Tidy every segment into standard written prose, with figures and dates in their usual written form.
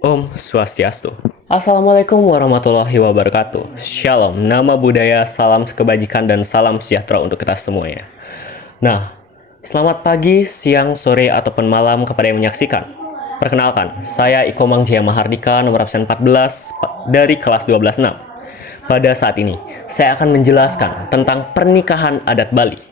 Om Swastiastu. Assalamualaikum warahmatullahi wabarakatuh. Shalom, nama budaya, salam kebajikan, dan salam sejahtera untuk kita semuanya. Nah, selamat pagi, siang, sore, ataupun malam kepada yang menyaksikan. Perkenalkan, saya Iko Mangjaya Mahardika, nomor absen 14 dari kelas 12-6. Pada saat ini, saya akan menjelaskan tentang pernikahan adat Bali.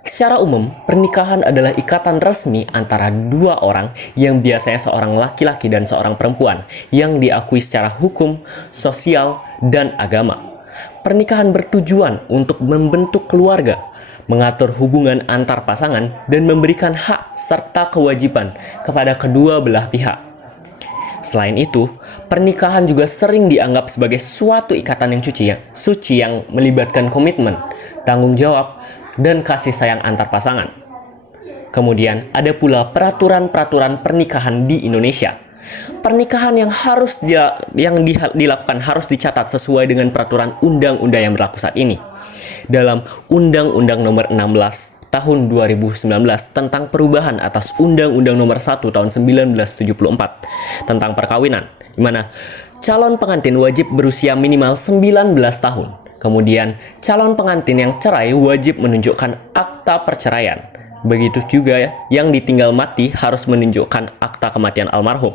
Secara umum, pernikahan adalah ikatan resmi antara dua orang yang biasanya seorang laki-laki dan seorang perempuan yang diakui secara hukum, sosial, dan agama. Pernikahan bertujuan untuk membentuk keluarga, mengatur hubungan antar pasangan, dan memberikan hak serta kewajiban kepada kedua belah pihak. Selain itu, pernikahan juga sering dianggap sebagai suatu ikatan yang suci yang melibatkan komitmen, tanggung jawab, dan kasih sayang antar pasangan. Kemudian ada pula peraturan-peraturan pernikahan di Indonesia. Pernikahan yang dilakukan harus dicatat sesuai dengan peraturan undang-undang yang berlaku saat ini. Dalam Undang-Undang Nomor 16 Tahun 2019 tentang perubahan atas Undang-Undang Nomor 1 Tahun 1974 tentang perkawinan, di mana calon pengantin wajib berusia minimal 19 tahun. Kemudian, calon pengantin yang cerai wajib menunjukkan akta perceraian. Begitu juga yang ditinggal mati harus menunjukkan akta kematian almarhum.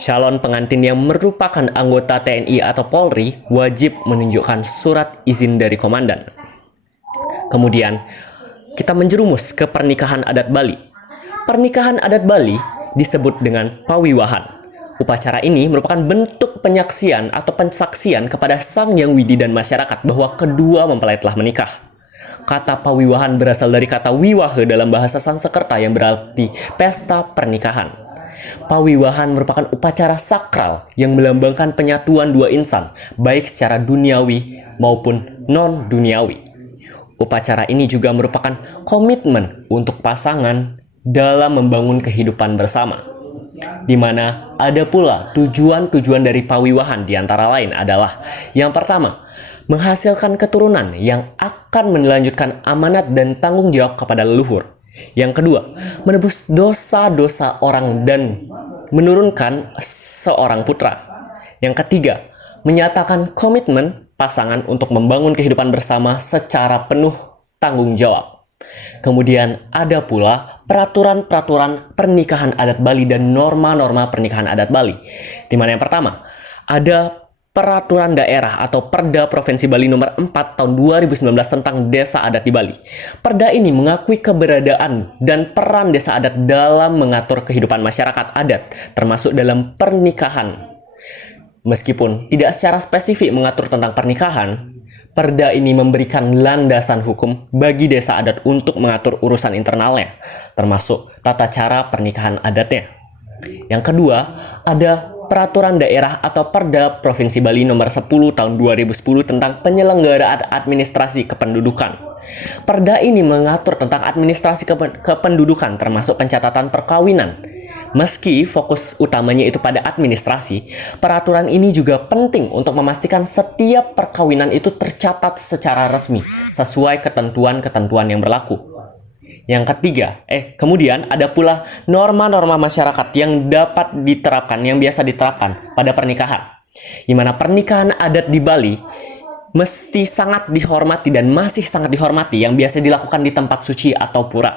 Calon pengantin yang merupakan anggota TNI atau Polri wajib menunjukkan surat izin dari komandan. Kemudian, kita menjerumus ke pernikahan adat Bali. Pernikahan adat Bali disebut dengan pawiwahan. Upacara ini merupakan bentuk penyaksian atau pensaksian kepada Sang Hyang Widi dan masyarakat bahwa kedua mempelai telah menikah. Kata pawiwahan berasal dari kata wiwahe dalam bahasa Sanskerta yang berarti pesta pernikahan. Pawiwahan merupakan upacara sakral yang melambangkan penyatuan dua insan, baik secara duniawi maupun non-duniawi. Upacara ini juga merupakan komitmen untuk pasangan dalam membangun kehidupan bersama, di mana ada pula tujuan-tujuan dari pawiwahan, di antara lain adalah yang pertama, menghasilkan keturunan yang akan melanjutkan amanat dan tanggung jawab kepada leluhur. Yang kedua, menebus dosa-dosa orang dan menurunkan seorang putra. Yang ketiga, menyatakan komitmen pasangan untuk membangun kehidupan bersama secara penuh tanggung jawab. Kemudian ada pula peraturan-peraturan pernikahan adat Bali dan norma-norma pernikahan adat Bali. Di mana yang pertama, ada peraturan daerah atau Perda Provinsi Bali nomor 4 tahun 2019 tentang desa adat di Bali. Perda ini mengakui keberadaan dan peran desa adat dalam mengatur kehidupan masyarakat adat, termasuk dalam pernikahan. Meskipun tidak secara spesifik mengatur tentang pernikahan, Perda ini memberikan landasan hukum bagi desa adat untuk mengatur urusan internalnya, termasuk tata cara pernikahan adatnya. Yang kedua, ada Peraturan Daerah atau Perda Provinsi Bali nomor 10 tahun 2010 tentang penyelenggaraan administrasi kependudukan. Perda ini mengatur tentang administrasi kependudukan termasuk pencatatan perkawinan. Meski fokus utamanya itu pada administrasi, peraturan ini juga penting untuk memastikan setiap perkawinan itu tercatat secara resmi sesuai ketentuan-ketentuan yang berlaku. Yang ketiga, kemudian ada pula norma-norma masyarakat yang biasa diterapkan pada pernikahan. Di mana pernikahan adat di Bali mesti sangat dihormati dan masih sangat dihormati yang biasa dilakukan di tempat suci atau pura.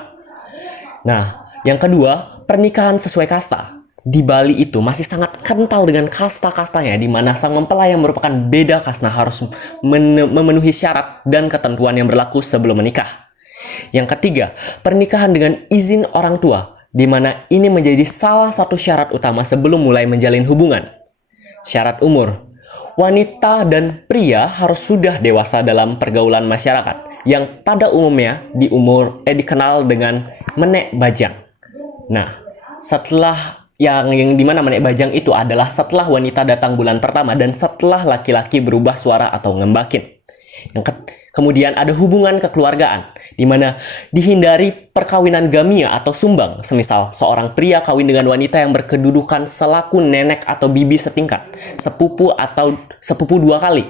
Nah, yang kedua, pernikahan sesuai kasta. Di Bali itu masih sangat kental dengan kasta-kastanya, di mana sang mempelai yang merupakan beda kasta harus memenuhi syarat dan ketentuan yang berlaku sebelum menikah. Yang ketiga, pernikahan dengan izin orang tua, di mana ini menjadi salah satu syarat utama sebelum mulai menjalin hubungan. Syarat umur. Wanita dan pria harus sudah dewasa dalam pergaulan masyarakat, yang pada umumnya dikenal dengan menek bajang. Nah, setelah yang dimana menek bajang itu adalah setelah wanita datang bulan pertama dan setelah laki-laki berubah suara atau ngembakin. Kemudian ada hubungan kekeluargaan, di mana dihindari perkawinan gamia atau sumbang, semisal seorang pria kawin dengan wanita yang berkedudukan selaku nenek atau bibi setingkat, sepupu atau sepupu dua kali.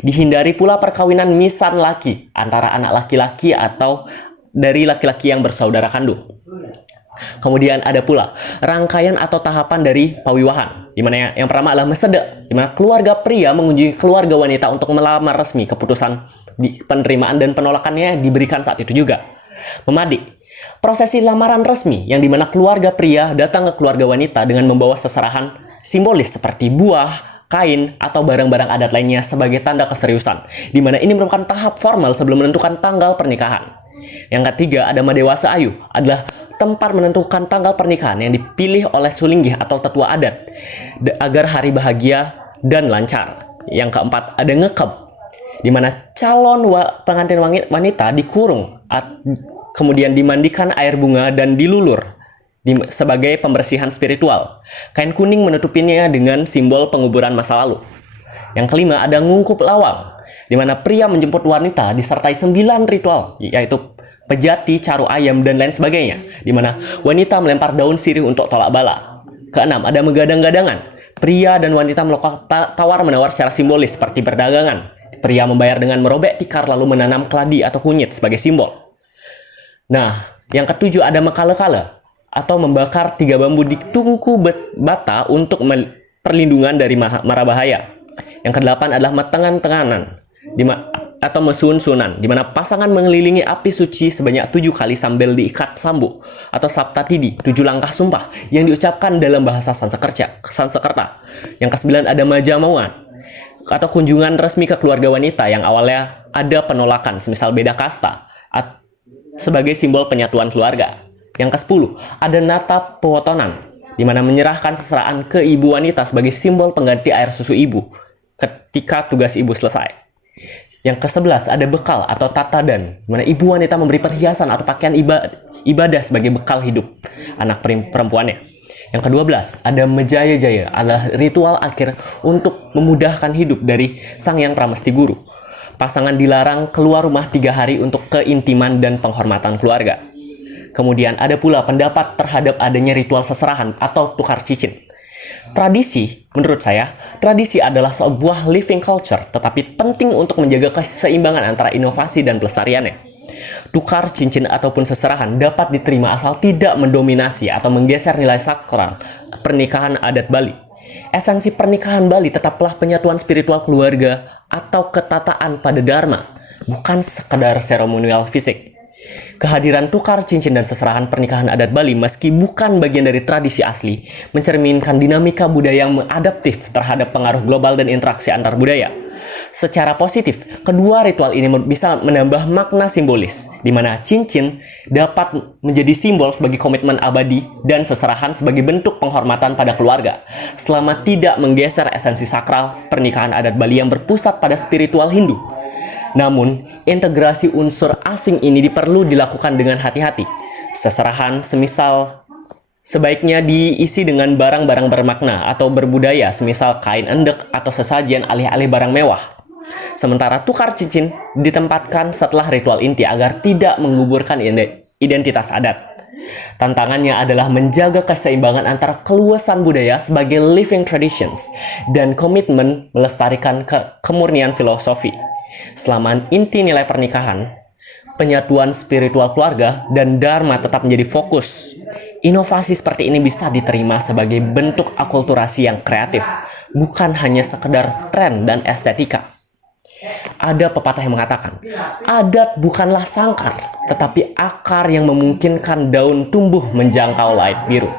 Dihindari pula perkawinan misan laki antara anak laki-laki atau dari laki-laki yang bersaudara kandung. Kemudian ada pula rangkaian atau tahapan dari pawiwahan, di mana yang pertama adalah mesede, di mana keluarga pria mengunjungi keluarga wanita untuk melamar resmi. Keputusan penerimaan dan penolakannya diberikan saat itu juga. Memadi, prosesi lamaran resmi yang dimana keluarga pria datang ke keluarga wanita dengan membawa seserahan simbolis seperti buah, kain, atau barang-barang adat lainnya sebagai tanda keseriusan, di mana ini merupakan tahap formal sebelum menentukan tanggal pernikahan. Yang ketiga ada Madewasa Ayu, adalah tempat menentukan tanggal pernikahan yang dipilih oleh Sulinggih atau tetua adat agar hari bahagia dan lancar. Yang keempat ada Ngekeb, di mana calon pengantin wanita dikurung, kemudian dimandikan air bunga dan dilulur sebagai pembersihan spiritual. Kain kuning menutupinya dengan simbol penguburan masa lalu. Yang kelima ada Ngungkup Lawang, di mana pria menjemput wanita disertai 9 ritual, yaitu pejati, caru ayam, dan lain sebagainya, di mana wanita melempar daun sirih untuk tolak bala. Keenam ada Menggadang-gadangan, pria dan wanita melakukan tawar-menawar secara simbolis seperti perdagangan. Pria membayar dengan merobek tikar lalu menanam keladi atau kunyit sebagai simbol. Nah, yang ketujuh ada Mekale-kale, atau membakar 3 bambu di tungku bata untuk perlindungan dari mara bahaya. Yang kedelapan adalah Metengan-tenganan, atau Mesun-sunan, di mana pasangan mengelilingi api suci sebanyak 7 kali sambil diikat sambu atau Saptatidi, 7 langkah sumpah yang diucapkan dalam bahasa Sanskerta. Yang kesembilan ada Majamauan, atau kunjungan resmi ke keluarga wanita yang awalnya ada penolakan, semisal beda kasta, sebagai simbol penyatuan keluarga. Yang ke-10 ada Nata Pewotonan, di mana menyerahkan seserahan ke ibu wanita sebagai simbol pengganti air susu ibu ketika tugas ibu selesai. Yang ke-11 ada Bekal atau Tatadan, di mana ibu wanita memberi perhiasan atau pakaian ibadah sebagai bekal hidup anak perempuannya. Yang ke-12 ada Mejaya-jaya, adalah ritual akhir untuk memudahkan hidup dari Sang Hyang Pramesti Guru. Pasangan dilarang keluar rumah 3 hari untuk keintiman dan penghormatan keluarga. Kemudian ada pula pendapat terhadap adanya ritual seserahan atau tukar cincin. Tradisi, menurut saya, tradisi adalah sebuah living culture, tetapi penting untuk menjaga keseimbangan antara inovasi dan pelestariannya. Tukar cincin ataupun seserahan dapat diterima asal tidak mendominasi atau menggeser nilai sakral pernikahan adat Bali. Esensi pernikahan Bali tetaplah penyatuan spiritual keluarga atau ketataan pada dharma, bukan sekadar seremonial fisik. Kehadiran tukar cincin dan seserahan pernikahan adat Bali meski bukan bagian dari tradisi asli, mencerminkan dinamika budaya yang mengadaptif terhadap pengaruh global dan interaksi antar budaya. Secara positif, kedua ritual ini bisa menambah makna simbolis, di mana cincin dapat menjadi simbol sebagai komitmen abadi dan seserahan sebagai bentuk penghormatan pada keluarga, selama tidak menggeser esensi sakral pernikahan adat Bali yang berpusat pada spiritual Hindu. Namun, integrasi unsur asing ini perlu dilakukan dengan hati-hati. Seserahan semisal sebaiknya diisi dengan barang-barang bermakna atau berbudaya, semisal kain endek atau sesajen alih-alih barang mewah. Sementara tukar cincin ditempatkan setelah ritual inti agar tidak menggugurkan identitas adat. Tantangannya adalah menjaga keseimbangan antara keluasan budaya sebagai living traditions dan komitmen melestarikan kemurnian filosofi. Selama inti nilai pernikahan, penyatuan spiritual keluarga, dan dharma tetap menjadi fokus, inovasi seperti ini bisa diterima sebagai bentuk akulturasi yang kreatif, bukan hanya sekedar tren dan estetika. Ada pepatah yang mengatakan, adat bukanlah sangkar, tetapi akar yang memungkinkan daun tumbuh menjangkau langit biru.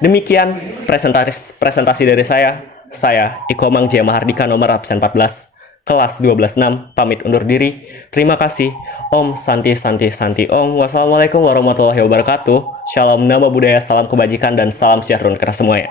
Demikian presentasi dari saya Iko Mangja Mahardika, nomor absen 14. Kelas 12-6, pamit undur diri. Terima kasih. Om Santi Santi Santi Om. Wassalamualaikum warahmatullahi wabarakatuh. Shalom, nama budaya, salam kebajikan, dan salam sejahtera untuk kita semuanya.